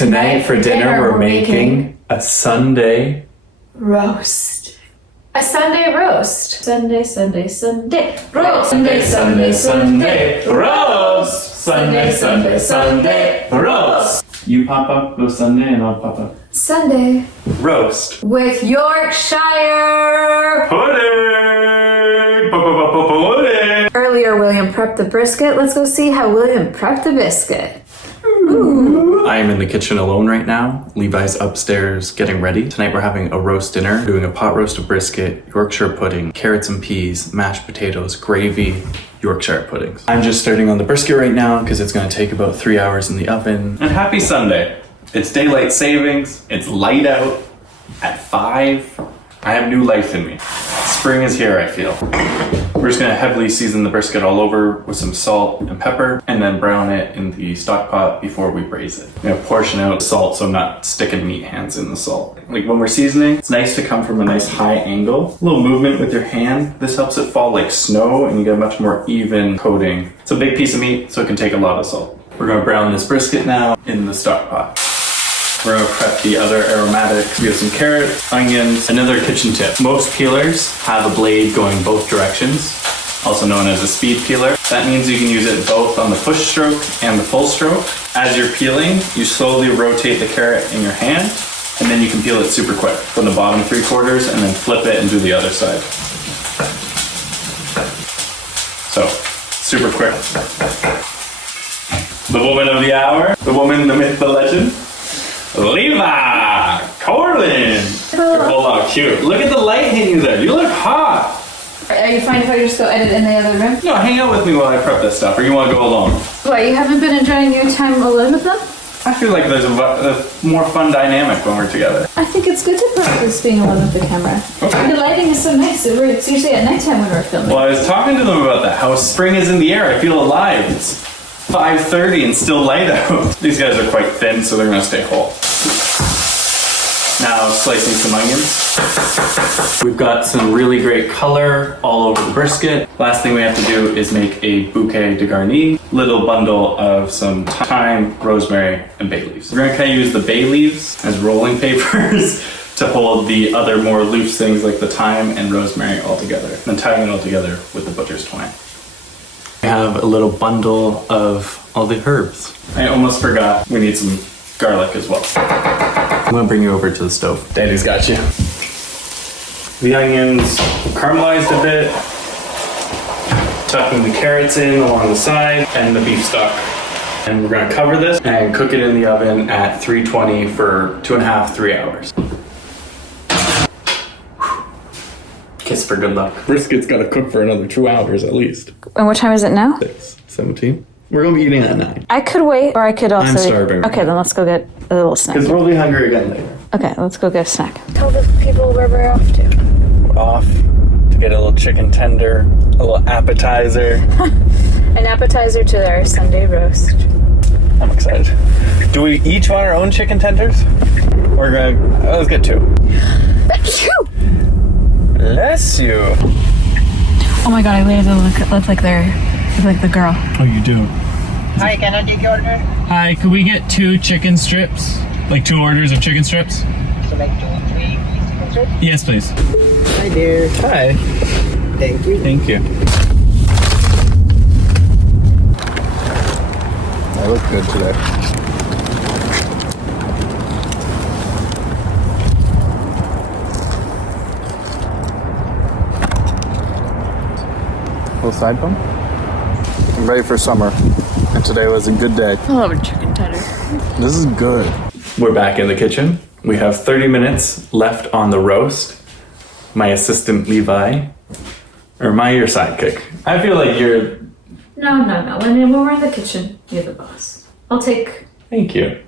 Tonight for dinner we're making a Sunday roast. A Sunday roast. Sunday, Sunday, Sunday. Roast. Sunday, Sunday, Sunday roast. Sunday, Sunday, Sunday roast. You pop up, go Sunday, and I'll pop up. Sunday Roast. with Yorkshire Pudding. Pudding. Earlier, William prepped the brisket. Let's go see how William prepped the biscuit. Ooh. I am in the kitchen alone right now. Levi's upstairs getting ready. Tonight we're having a roast dinner, doing a pot roast of brisket, Yorkshire pudding, carrots and peas, mashed potatoes, gravy, Yorkshire puddings. I'm just starting on the brisket right now because it's going to take about 3 hours in the oven. And happy Sunday. It's daylight savings. It's light out at 5. I have new life in me. Spring is here, I feel. We're just gonna heavily season the brisket all over with some salt and pepper and then brown it in the stock pot before we braise it. I'm gonna portion out salt so I'm not sticking meat hands in the salt. Like when we're seasoning, it's nice to come from a nice high angle. A little movement with your hand. This helps it fall like snow and you get a much more even coating. It's a big piece of meat, so it can take a lot of salt. We're gonna brown this brisket now in the stock pot. We're gonna prep the other aromatics. We have some carrots, onions. Another kitchen tip. Most peelers have a blade going both directions, also known as a speed peeler. That means you can use it both on the push stroke and the pull stroke. As you're peeling, you slowly rotate the carrot in your hand, and then you can peel it super quick from the bottom 3/4 and then flip it and do the other side. So, super quick. The woman of the hour, the woman, the myth, the legend. Levi! Corlin! Oh, wow, cute. Look at the light hitting you there. You look hot. Are you fine if I just go edit in the other room? No, hang out with me while I prep this stuff, or you want to go alone? What, you haven't been enjoying your time alone with them? I feel like there's a more fun dynamic when we're together. I think it's good to practice being alone with the camera. Okay. The lighting is so nice. It's usually at nighttime when we're filming. Well, I was talking to them about that, how spring is in the air. I feel alive. It's 5:30 and still light out. These guys are quite thin, so they're gonna stay whole. Now slicing some onions. We've got some really great color all over the brisket. Last thing we have to do is make a bouquet de garni. Little bundle of some thyme, rosemary, and bay leaves. We're gonna kind of use the bay leaves as rolling papers to hold the other more loose things like the thyme and rosemary all together. And tying it all together with the butcher's twine. I have a little bundle of all the herbs. I almost forgot we need some garlic as well. I'm gonna bring you over to the stove. Daddy's got you. The onions caramelized a bit. Tucking the carrots in along the side and the beef stock. And we're gonna cover this and cook it in the oven at 320 for 2.5, 3 hours. Kiss for good luck. Brisket's gotta cook for another 2 hours at least. And what time is it now? 6:17. We're gonna be eating at 9. I could wait, or I could also... I'm starving. Okay, then let's go get a little snack. Because we'll be hungry again later. Okay, let's go get a snack. Tell the people where we're off to. We're off to get a little chicken tender, a little appetizer. An appetizer to our Sunday roast. I'm excited. Do we each want our own chicken tenders? We're gonna... let's get 2. Bless you. Oh my god, I literally look like the girl. Oh, you do? Hi, can I take your order? Hi, could we get 2 chicken strips? Like 2 orders of chicken strips? So like 2 or 3 chicken strips? Yes, please. Hi dear. Hi. Thank you. Thank you. I look good today. Little side bump? I'm ready for summer, and today was a good day. I love a chicken tender. This is good. We're back in the kitchen. We have 30 minutes left on the roast. My assistant Levi, or am I your sidekick? I feel like you're... No. When we're in the kitchen, you're the boss. I'll take... Thank you.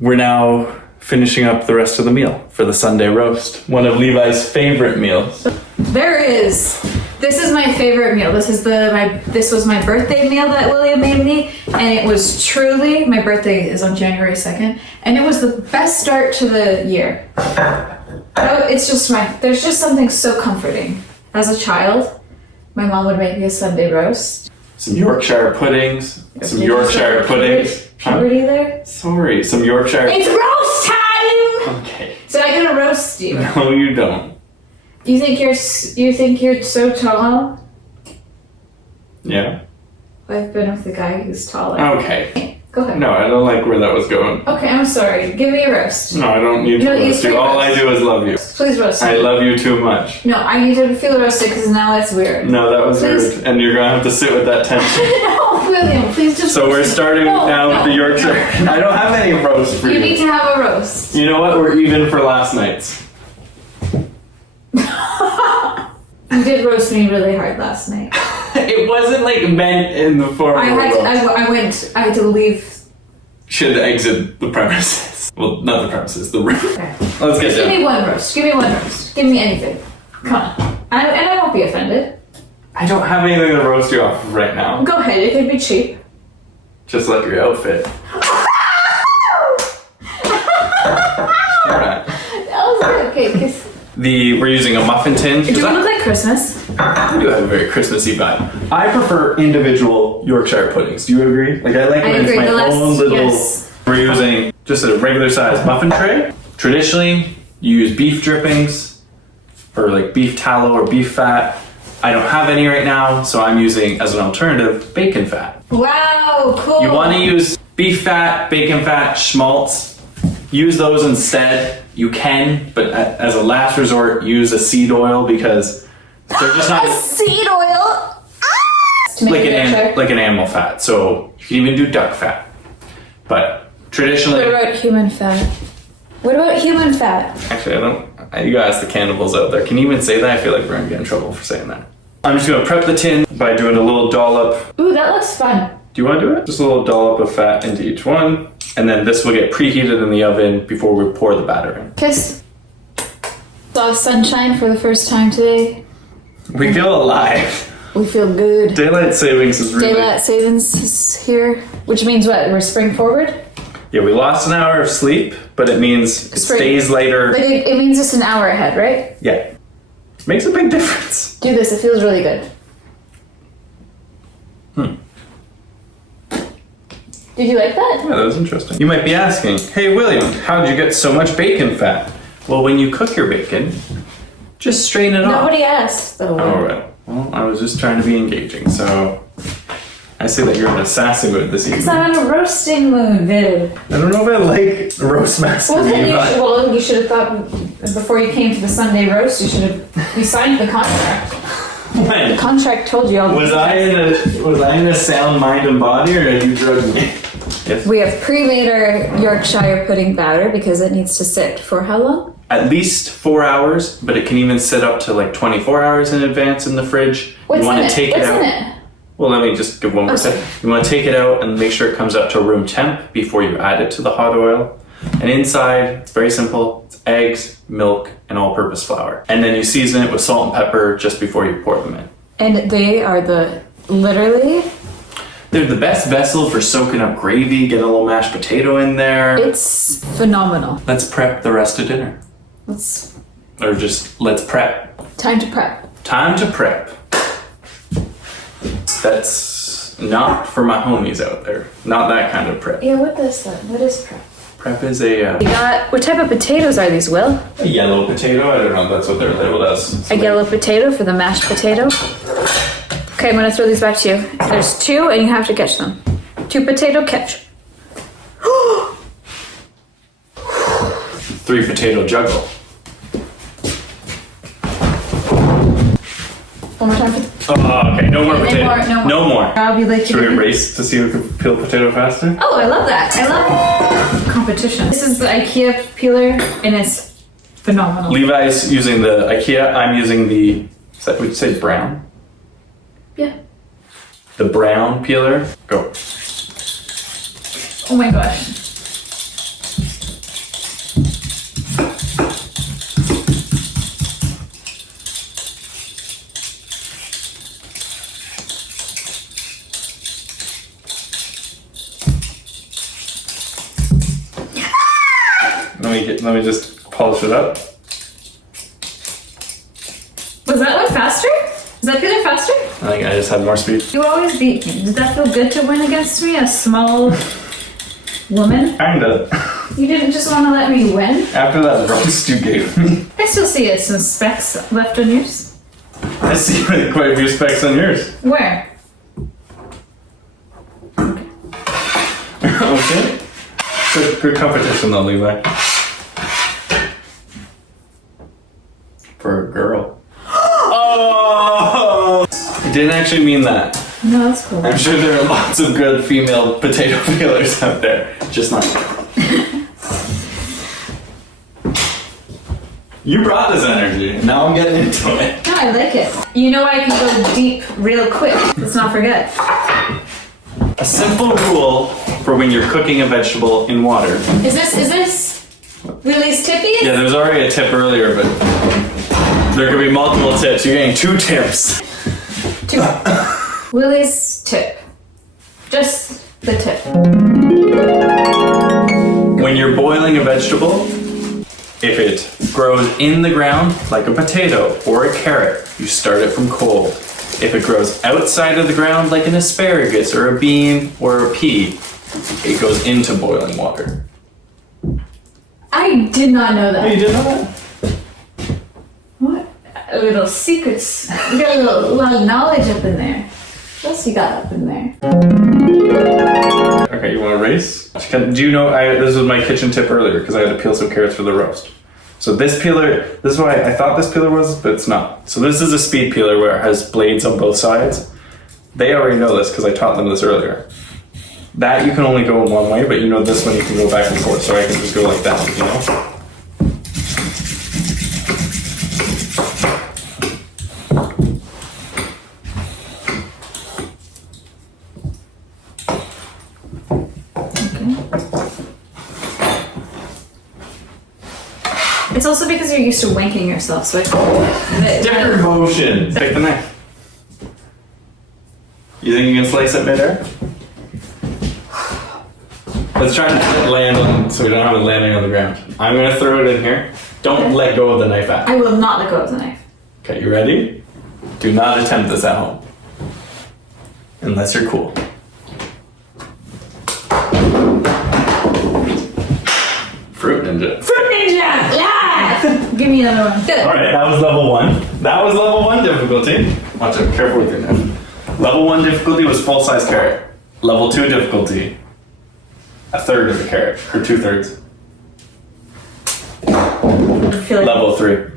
We're now finishing up the rest of the meal for the Sunday roast. One of Levi's favorite meals. There is... This is my favorite meal. This was my birthday meal that William made me, and it was truly, my birthday is on January 2nd, and it was the best start to the year. It's just there's just something so comforting. As a child, my mom would make me a Sunday roast. Some Yorkshire puddings. Some Yorkshire puddings. puberty there. Sorry, some Yorkshire. It's roast time! Okay. So I'm gonna roast you. No, you don't. You think you're so tall? Yeah. I've been with the guy who's taller. Okay. Go ahead. No, I don't like where that was going. Okay, I'm sorry. Give me a roast. No, I don't need to No, you roast you. say All roast. I do is love you. Please roast me. I love you too much. No, I need to feel roasted because now it's weird. No, that was Please. rude. And you're going to have to sit with that tension. No, William, please just. So we're starting No, now with no, the Yorkshire. no. I don't have any roast for You you. need to have a roast. You know what? We're even for last night's. You did roast me really hard last night. It wasn't like meant in the form I of a had to, roast. I had to leave. Should exit the premises. Well, not the premises, the room. Okay. Let's get Give down. me one roast. Give me one roast. Give me anything. Come on. And I won't be offended. I don't have anything to roast you off of right now. Go ahead. It could be cheap. Just like your outfit. Alright. That was good. Okay, kiss. We're using a muffin tin. Do we look like Christmas? I do have a very Christmassy vibe. I prefer individual Yorkshire puddings. Do you agree? Like I like when it's agree. my The less- own little. yes. We're using just a regular size muffin tray. Traditionally, you use beef drippings or like beef tallow or beef fat. I don't have any right now, so I'm using as an alternative bacon fat. Wow, cool. You want to use beef fat, bacon fat, schmaltz. Use those instead. You can, but as a last resort, use a seed oil because they're just not seed oil. To make it like an animal fat. So you can even do duck fat. But traditionally, What about human fat? What about human fat? actually, I don't. You gotta ask the cannibals out there. Can you even say that? I feel like we're gonna get in trouble for saying that. I'm just gonna prep the tin by doing a little dollop. Ooh, that looks fun. Do you want to do it? Just a little dollop of fat into each one. And then this will get preheated in the oven before we pour the batter in. Kiss. Saw sunshine for the first time today. We feel alive. We feel good. Daylight savings is really... Daylight savings is here, which means what? We're spring forward? Yeah, we lost an hour of sleep, but it means it Spring. stays later. But it means it's an hour ahead, right? Yeah. Makes a big difference. Do this, it feels really good. Did you like that? Yeah, that was interesting. You might be asking, hey William, how did you get so much bacon fat? Well, when you cook your bacon, just strain it off. Nobody asked, though. Alright. Well, I was just trying to be engaging, so I see that you're in a sassy mood this evening. Because I'm in a roasting mood, Viv. I don't know if I like roast master. Well, then Levi. you should have thought before you came to the Sunday roast. You signed the contract. When? The contract told you all. the Was I in a sound mind and body, or did you drug me? Yes. We have pre-made our Yorkshire pudding batter because it needs to sit for how long? At least 4 hours, but it can even sit up to like 24 hours in advance in the fridge. What's you want in to it? take What's it out. in it? Well, let me just give one more Okay. step. You want to take it out and make sure it comes up to room temp before you add it to the hot oil. And inside, it's very simple. It's eggs, milk, and all-purpose flour. And then you season it with salt and pepper just before you pour them in. And they are literally, They're the best vessel for soaking up gravy, get a little mashed potato in there. it's phenomenal. Let's prep the rest of dinner. It's Or just, let's prep. time to prep. Time to prep. That's not for my homies out there. Not that kind of prep. Yeah, what is that? What is prep? Prep is a What type of potatoes are these, Will? yellow potato. I don't know if that's what they're labeled as. A yellow potato for the mashed potato. Okay, I'm gonna throw these back to you. There's 2 and you have to catch them. 2 potato catch. 3 potato juggle. One more time. Oh, okay. No more No potato. more, no more. I'll be like. Should we race to see who can peel potato faster? Oh, I love that. I love competition. This is the IKEA peeler and it's phenomenal. Levi's using the IKEA. I'm using the. Would you say brown? Yeah. The brown peeler. Go. Oh my gosh. Let me just polish it up. Was that one faster? Is that feeling faster? I think I just had more speed. You always beat me. Does that feel good to win against me? A small woman. Kinda. You didn't just want to let me win? After that roast you gave me. I still see some specks left on yours. I see quite a few specks on yours. Where? Okay. Good competition though, Levi. For a girl. Oh! I didn't actually mean that. No, that's cool. I'm sure there are lots of good female potato peelers out there. Just not you. You brought this energy. Now I'm getting into it. No, I like it. You know I can go deep real quick. Let's not forget. A simple rule for when you're cooking a vegetable in water. Is this Willie's tippies? Yeah, there was already a tip earlier, but there could be multiple tips. You're getting 2 tips. 2. Willie's tip. Just the tip. When you're boiling a vegetable, if it grows in the ground, like a potato or a carrot, you start it from cold. If it grows outside of the ground, like an asparagus or a bean or a pea, it goes into boiling water. I did not know that. Oh, you didn't know that? What? Little secrets. You got a lot of knowledge up in there. What else you got up in there? Okay, you want to race? Do you know, this was my kitchen tip earlier because I had to peel some carrots for the roast. So this peeler, this is why I thought this peeler was, but it's not. So this is a speed peeler where it has blades on both sides. They already know this because I taught them this earlier. That you can only go in one way, but you know this one you can go back and forth, so I can just go like that, you know? It's also because you're used to wanking yourself, so Different motion. Take the knife. You think you can slice it midair? Let's try and land on, so we don't have it landing on the ground. I'm gonna throw it in here. Don't let go of the knife out. I will not let go of the knife. Okay, you ready? Do not attempt this at home. Unless you're cool. Fruit Ninja. Fruit Ninja! Yeah! Give me another one. Good. Alright, that was level 1. That was level 1 difficulty. Watch out, careful with your knife. Level 1 difficulty was full-size carrot. Level 2 difficulty, a third of the carrot, or 2/3. I feel like Level 3.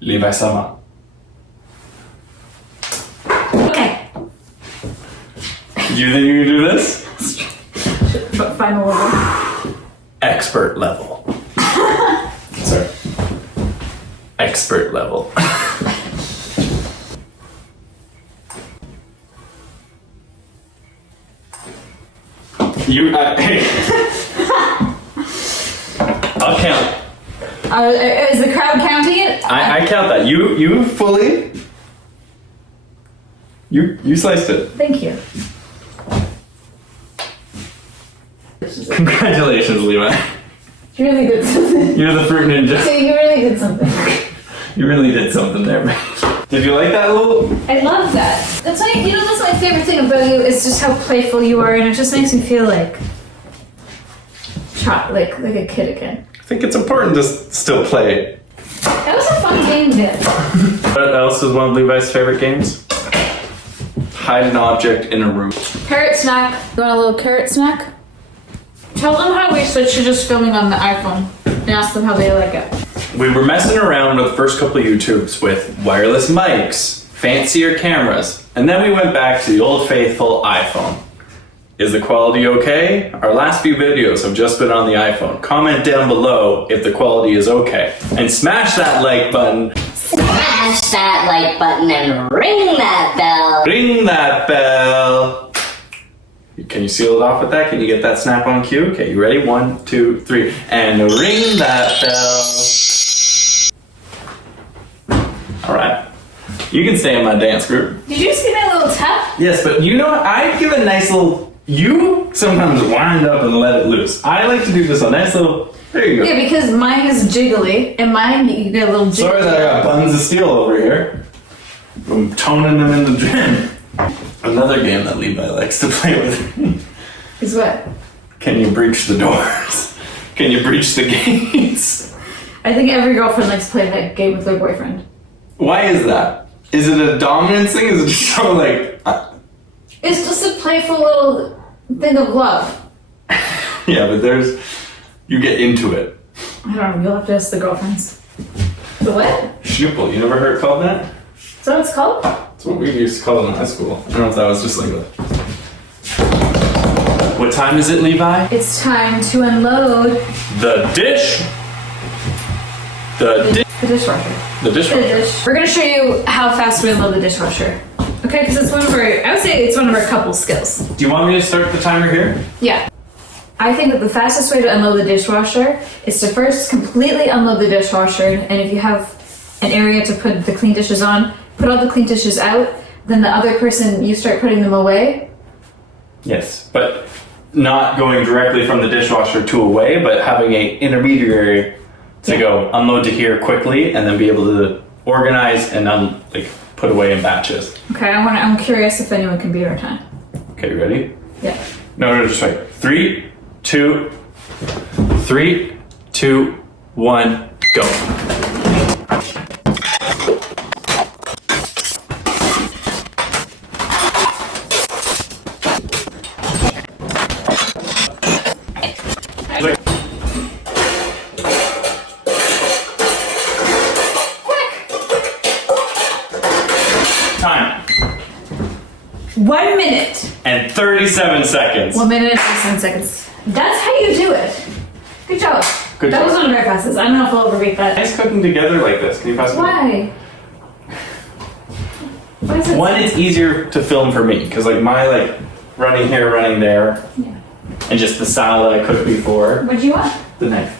Levi Sama. okay. You think you can do this? But final level. Expert level. Sorry. Expert level. You, hey. I'll count. Is the crowd counting it? I count that. You fully. You sliced it. Thank you. Congratulations, Levi. You really did something. You're the fruit ninja. So you really did something. You really did something there, man. Did you like that little? I love that. That's my, that's my favorite thing about you is just how playful you are, and it just makes me feel like like a kid again. I think it's important to still play. That was a fun game, Viv. What else is one of Levi's favorite games? Hide an object in a room. Carrot snack. You want a little carrot snack? Tell them how we switched to just filming on the iPhone and ask them how they like it. We were messing around with the first couple of YouTubes with wireless mics, fancier cameras, and then we went back to the old faithful iPhone. Is the quality okay? Our last few videos have just been on the iPhone. Comment down below if the quality is okay. And smash that like button. Smash that like button and ring that bell. Ring that bell. Can you seal it off with that? Can you get that snap on cue? Okay, you ready? 1, 2, 3. And ring that bell. Alright. You can stay in my dance group. Did you just give me a little tap? Yes, but you know what? I give a nice little... You sometimes wind up and let it loose. I like to do just a nice little... There you go. Yeah, because mine is jiggly, and mine you get a little jiggly. Sorry that I got buns of steel over here. I'm toning them in the gym. Another game that Levi likes to play with me. Is what? Can you breach the doors? Can you breach the gates? I think every girlfriend likes to play that game with their boyfriend. Why is that? Is it a dominance thing? Is it just so like... It's just a playful little thing of love. Yeah, but there's... You get into it. I don't know, you'll have to ask the girlfriends. The what? Schnoople, you never heard it called that? Is that what it's called? That's what we used to call it in high school. I don't know if that was just like that. What time is it, Levi? It's time to unload The dish. The dishwasher. The dishwasher. We're gonna show you how fast we unload the dishwasher. Okay, because it's one of our, I would say it's one of our couple skills. Do you want me to start the timer here? Yeah. I think that the fastest way to unload the dishwasher is to first completely unload the dishwasher, and if you have an area to put the clean dishes on, put all the clean dishes out, then the other person, you start putting them away. Yes, but not going directly from the dishwasher to away, but having a intermediary to go unload to here quickly and then be able to organize and put away in batches. Okay, I'm curious if anyone can beat our time. Okay, you ready? Yeah. No, just wait. 3, 2, 1, go. Time. 1 minute. And 37 seconds. 1 minute and 37 seconds. That's how you do it. Good job. Good that job. was one of our fastest. I don't know if I'll ever beat that. Nice cooking together like this. Can you pass me? Why? Why is it? One, it's easier to film for me because my running here, running there, Yeah. and just the style that I cooked before. What do you want? The knife.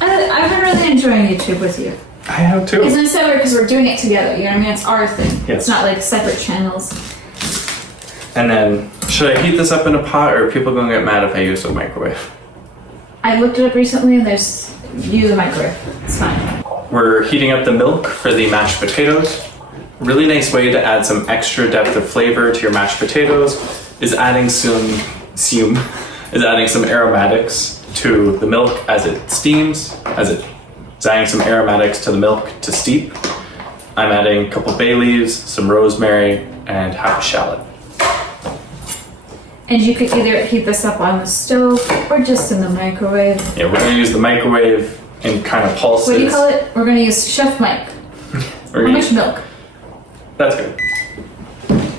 I've been really enjoying YouTube with you. I have too. It's nice because we're doing it together. You know what I mean? It's our thing. Yes. It's not like separate channels. And then, should I heat this up in a pot, or are people gonna get mad if I use a microwave? I looked it up recently, and use a microwave. It's fine. We're heating up the milk for the mashed potatoes. A really nice way to add some extra depth of flavor to your mashed potatoes is adding some aromatics to the milk as it steams, it's adding some aromatics to the milk to steep. I'm adding a couple bay leaves, some rosemary, and half a shallot. And you could either heat this up on the stove or just in the microwave. Yeah, we're gonna use the microwave and kind of pulses. What do you call it? We're gonna use Chef Mike. How much milk? That's good.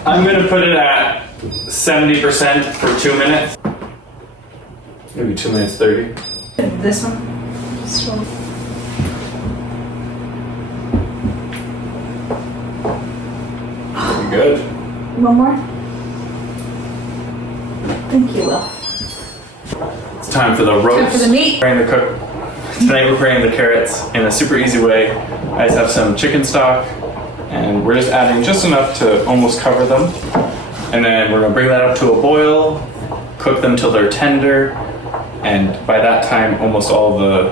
I'm gonna put it at 70% for 2 minutes. Maybe 2 minutes 30. This one? This one. Good. One more? Thank you, Will. It's time for the roast. Time for the meat. Tonight we're preparing the carrots in a super easy way. I just have some chicken stock, and we're just adding just enough to almost cover them. And then we're gonna bring that up to a boil, cook them till they're tender, and by that time almost all the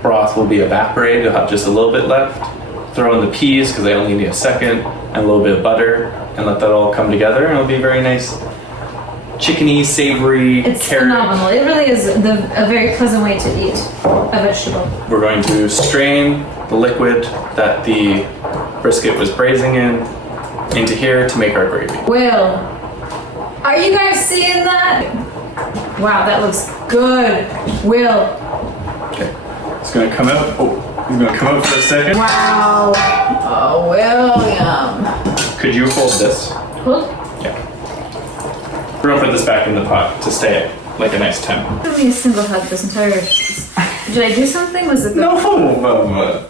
broth will be evaporated. You'll have just a little bit left. Throw in the peas because they only need a second, and a little bit of butter, and let that all come together, and it'll be very nice chickeny, savory It's carrot. phenomenal. It really is a very pleasant way to eat a vegetable. We're going to strain the liquid that the brisket was braising into here to make our gravy. Will, are you guys seeing that? Wow, that looks good. Will. Okay, it's gonna come out. Oh, he's gonna come out for a second. Wow. Oh, William. Could you hold this? Hold. Yeah. We're gonna put this back in the pot to stay at like a nice temp. Give me a single hug this entire. Did I do something? Was it the... No,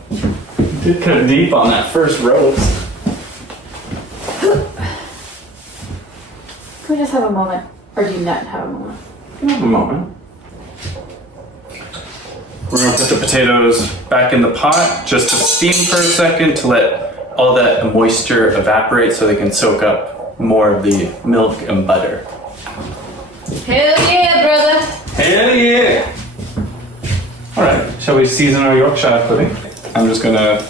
did cut deep on that first roast. Can we just have a moment? Or do you not have a moment? Have a moment. We're gonna put the potatoes back in the pot just to steam for a second to let all that moisture evaporate so they can soak up more of the milk and butter. Hell yeah, brother! Hell yeah! Alright, shall we season our Yorkshire pudding? I'm just gonna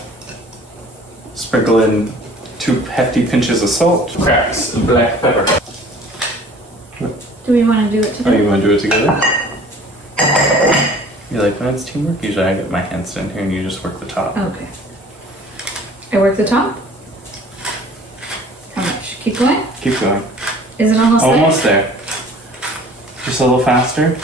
sprinkle in 2 2 hefty pinches of salt, cracks of black pepper. Do we want to do it Oh, together? you want to do it together? You like when it's teamwork? Usually I get my hands in here and you just work the top. Okay. I work the top. How much? Keep going? Keep going. Is it almost there? Almost there. Just a little faster.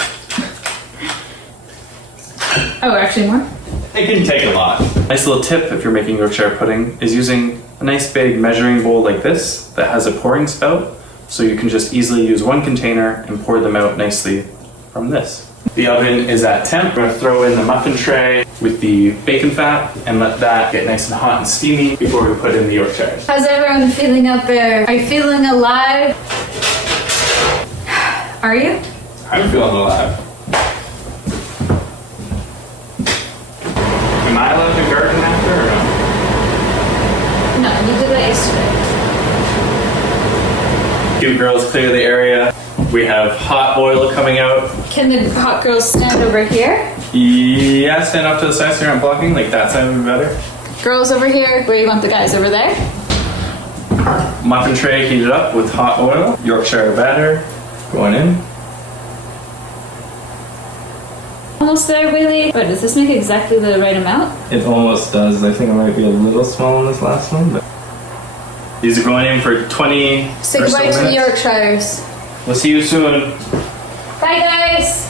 Oh, actually more? It can take a lot. Nice little tip if you're making Yorkshire pudding is using a nice big measuring bowl like this that has a pouring spout, so you can just easily use one container and pour them out nicely from this. The oven is at temp. We're gonna throw in the muffin tray with the bacon fat and let that get nice and hot and steamy before we put in the Yorkshires. How's everyone feeling out there? Are you feeling alive? Are you? I'm feeling alive. Am I allowed to garden after or no? No, you did that yesterday. Two girls clear the area. We have hot oil coming out. Can the hot girls stand over here? Yeah, stand up to the side so you're not blocking. Like that side would be better. Girls over here. Where you want the guys over there? Muffin tray heated up with hot oil. Yorkshire batter going in. Almost there, Willie. But does this make exactly the right amount? It almost does. I think it might be a little small on this last one, but these are going in for 20 Say or so goodbye to the minutes. Yorkshires. We'll see you soon. Bye, guys.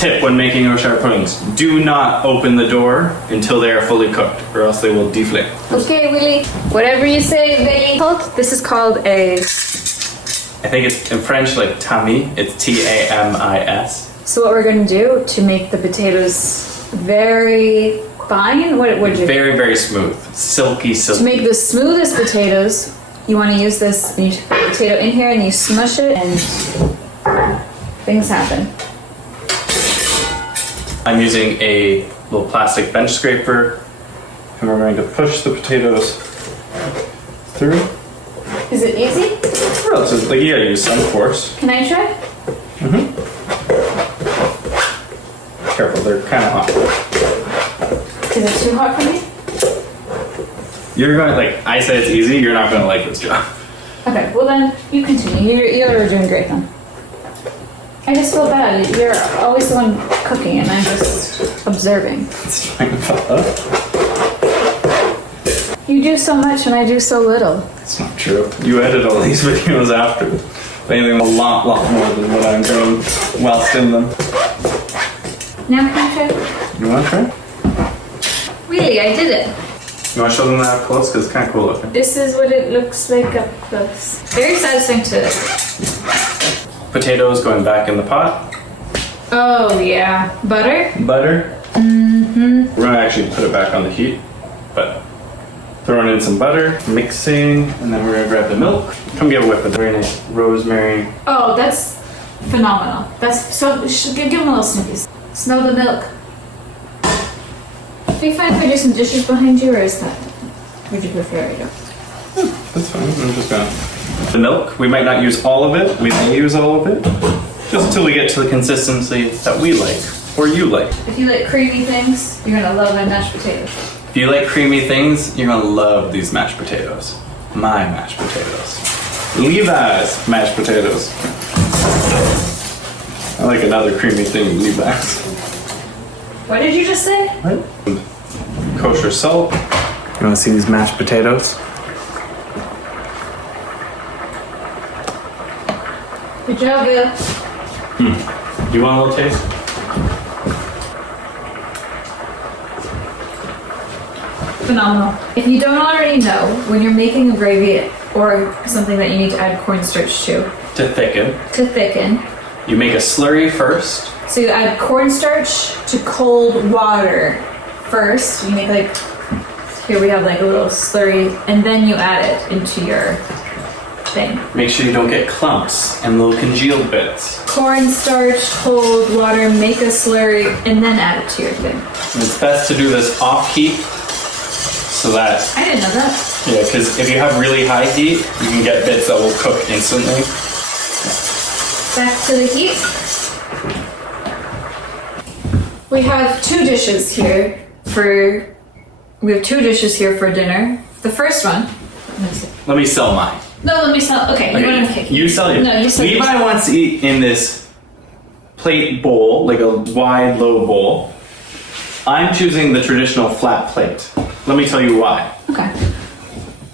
Tip when making Yorkshire puddings: do not open the door until they are fully cooked, or else they will deflate. Okay, Willie. Whatever you say, Willie. This is called a. I think it's in French like tamis. It's Tamis. So what we're going to do to make the potatoes very fine? What would you? Very, very smooth, silky, To silky. make the smoothest potatoes, you want to use this. You put the potato in here and you smush it, and things happen. I'm using a little plastic bench scraper, and we're going to push the potatoes through. Is it easy? Relatively, you gotta use some force. Can I try? Careful, they're kind of hot. Is it too hot for me? You're going like I say it's easy. You're not going to like this job. Okay, well then you continue. You're doing great then. I just feel bad. You're always the one cooking and I'm just observing. It's fine. You do so much and I do so little. It's not true. You edit all these videos after. Anything a lot more than what I'm doing whilst in them. Now can I try? You want to try? Really, I did it. You want to show them that up close? Because it's kind of cool looking. This is what it looks like up close. Very satisfying to. Potatoes going back in the pot. Oh yeah, butter. Butter. We're going to actually put it back on the heat. But throwing in some butter, mixing, and then we're going to grab the milk. Come get a whip of very nice rosemary. Oh, that's phenomenal. That's so. Give them a little snoopies. Smell the milk. Do you find if I do some dishes behind you, or is that? Would you prefer I do? That's fine. I'm just gonna. The milk, we might not use all of it. We may use all of it. Just until we get to the consistency that we like, or you like. If you like creamy things, you're gonna love my mashed potatoes. If you like creamy things, you're gonna love these mashed potatoes. My mashed potatoes. Levi's mashed potatoes. I like another creamy thing, Levi's. What did you just say? What? Kosher salt. You wanna see these mashed potatoes? Good job, Bill. You want a little taste? Phenomenal. If you don't already know, when you're making a gravy or something that you need to add cornstarch to thicken, You make a slurry first. so you add cornstarch to cold water first. You make like, here we have like a little slurry, and then you add it into your thing. Make sure you don't get clumps and little congealed bits. Cornstarch, cold water, make a slurry, and then add it to your thing. And it's best to do this off heat so that, I didn't know that. yeah, because if you have really high heat, you can get bits that will cook instantly. Back to the heat. We have two dishes here for dinner. The first one Let me see. Let me sell mine. No, let me sell. Okay, you want to pick. You sell it. No, you sell yours. Levi wants to eat in this plate bowl, like a wide, low bowl. I'm choosing the traditional flat plate. Let me tell you why. Okay.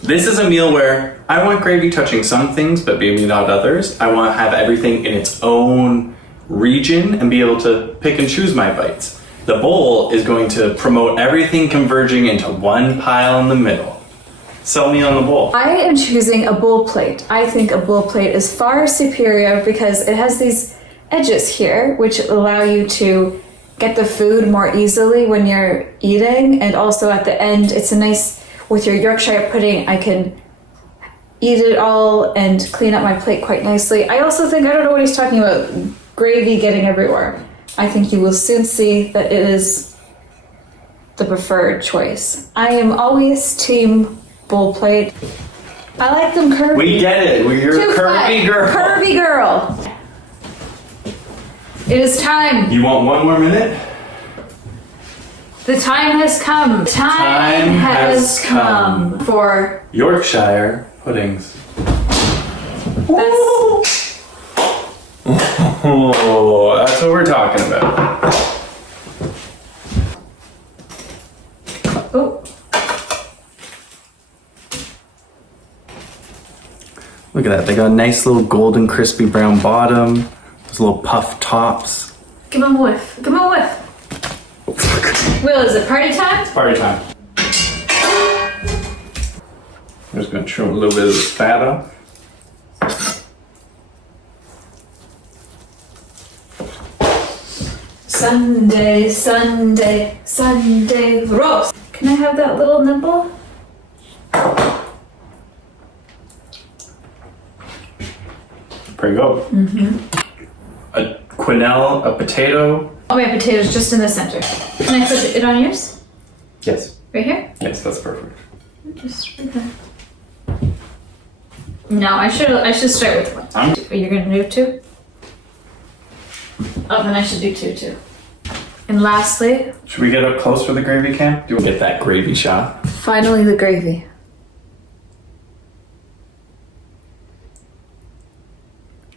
This is a meal where I want gravy touching some things, but maybe not others. I want to have everything in its own region and be able to pick and choose my bites. The bowl is going to promote everything converging into one pile in the middle. Sell me on the bowl. I am choosing a bowl plate. I think a bowl plate is far superior because it has these edges here, which allow you to get the food more easily when you're eating, and also at the end, it's a nice, with your Yorkshire pudding, I can eat it all and clean up my plate quite nicely. I also think, I don't know what he's talking about, gravy getting everywhere. I think you will soon see that it is the preferred choice. I am always team bowl plate. I like them curvy. We get it. You're a curvy girl. Curvy girl. It is time. You want one more minute? The time has come. Time has come for Yorkshire puddings. Oh, that's what we're talking about. Oh. Look at that. They got a nice little golden crispy brown bottom. Those little puff tops. Give him a whiff. Give him a whiff. Will, is it party time? Party time. I'm just gonna trim a little bit of this fat off. Sunday, Sunday, Sunday roast. Can I have that little nibble? Pretty good. A quenelle, a potato. Oh, my potato's just in the center. Can I put it on yours? Yes. Right here? Yes, that's perfect. Just right there. No, I should start with one. Are you gonna do two? Oh, then I should do two too. And lastly, Should we get up close for the gravy cam? Do we get that gravy shot? finally the gravy.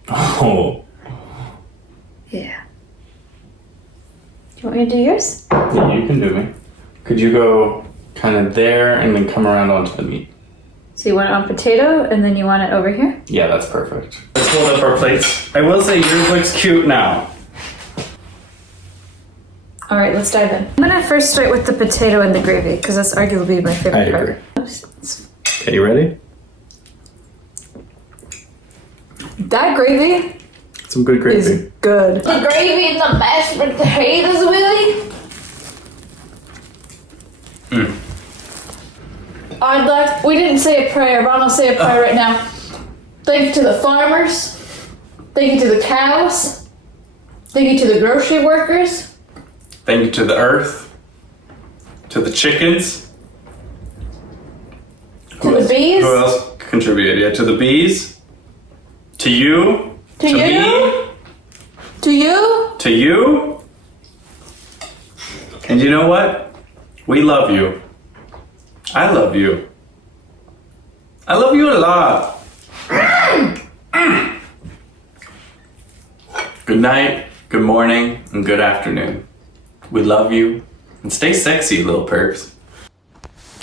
Oh. Yeah. Do you want me to do yours? Yeah, you can do me. Could you go kind of there and then come around onto the meat? So you want it on potato and then you want it over here? Yeah, that's perfect. Let's hold up our plates. I will say yours looks cute now. All right, let's dive in. I'm gonna first start with the potato and the gravy because that's arguably my favorite I agree. part. Okay, you ready? That gravy Some good gravy. is good. The gravy and the mashed potatoes, Willie. We didn't say a prayer, but I'm gonna say a prayer right now. Thank you to the farmers. Thank you to the cows. Thank you to the grocery workers. Thank you to the earth, to the chickens. To the bees. Who else contributed? Yeah, to the bees. To you. To you. Me. To you. To you. And you know what? We love you. I love you. I love you a lot. Good night, good morning, and good afternoon. We love you. And stay sexy, little pervs.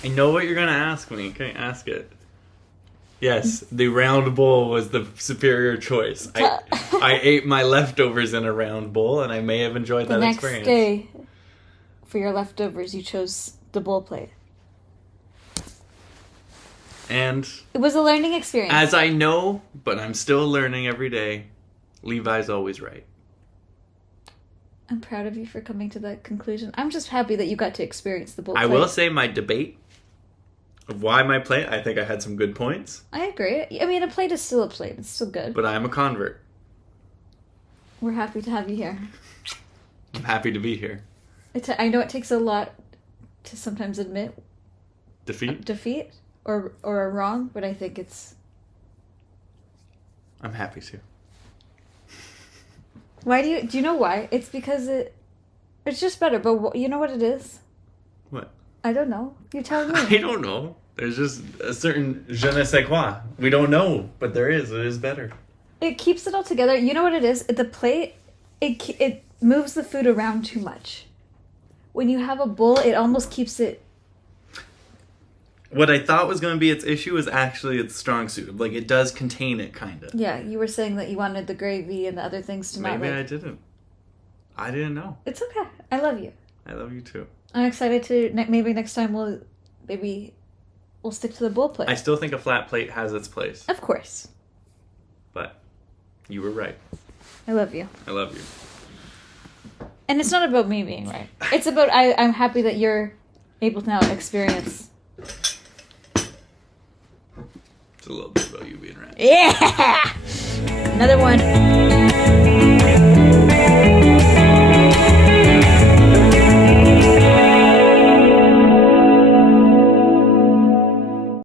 I know what you're gonna ask me. Can you ask it? Yes, the round bowl was the superior choice. I ate my leftovers in a round bowl, and I may have enjoyed that experience. The next day, for your leftovers, you chose the bowl plate. And It was a learning experience. as I know, but I'm still learning every day, Levi's always right. I'm proud of you for coming to that conclusion. I'm just happy that you got to experience the bowl plate. I will say my debate of why my plate, I think I had some good points, I agree. I mean, a plate is still a plate. It's still good. but I'm a convert. We're happy to have you here. I'm happy to be here. I know it takes a lot to sometimes admit Defeat? or a wrong, but I think it's... I'm happy to. Why do you know why? It's because it's just better, but you know what it is? What? I don't know. You tell me. I don't know. There's just a certain je ne sais quoi. We don't know, but there is. It is better. It keeps it all together. You know what it is? The plate, it moves the food around too much. When you have a bowl, it almost keeps it... What I thought was going to be its issue is actually its strong suit. Like, it does contain it, kind of. Yeah, you were saying that you wanted the gravy and the other things to not Maybe like... I didn't. I didn't know. It's okay. I love you. I love you too. I'm excited to... Maybe next time we'll stick to the bowl plate. I still think a flat plate has its place. Of course. But you were right. I love you. I love you. And it's not about me being right. It's about I'm happy that you're able to now experience... It's a little bit about you being right. Yeah! Another one.